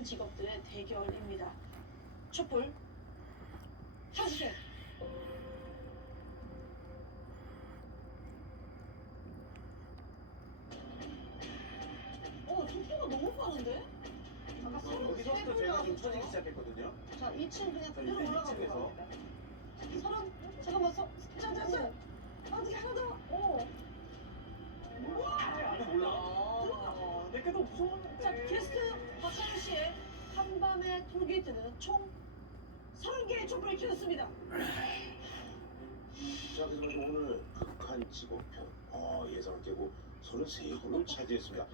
다른 직업들의 대결입니다. 촛불 켜주세요. 속도가 너무 빠른데? 아까 여기서부터 제가 좀 쳐지기 시작했거든요. 자, 2층 그냥 자, 그대로 이제 올라가고 2층에서. 서른 잠깐만 자 어떻게 하나 더 아니 몰라. 내 그도 무서웠는데. 자, 게스트 박찬호 씨의 한밤의 톨게이트는 총 30개의 촛불을 켜졌습니다. 자, 그래서 오늘 극한 직업편 예상을 깨고 33골을 차지했습니다.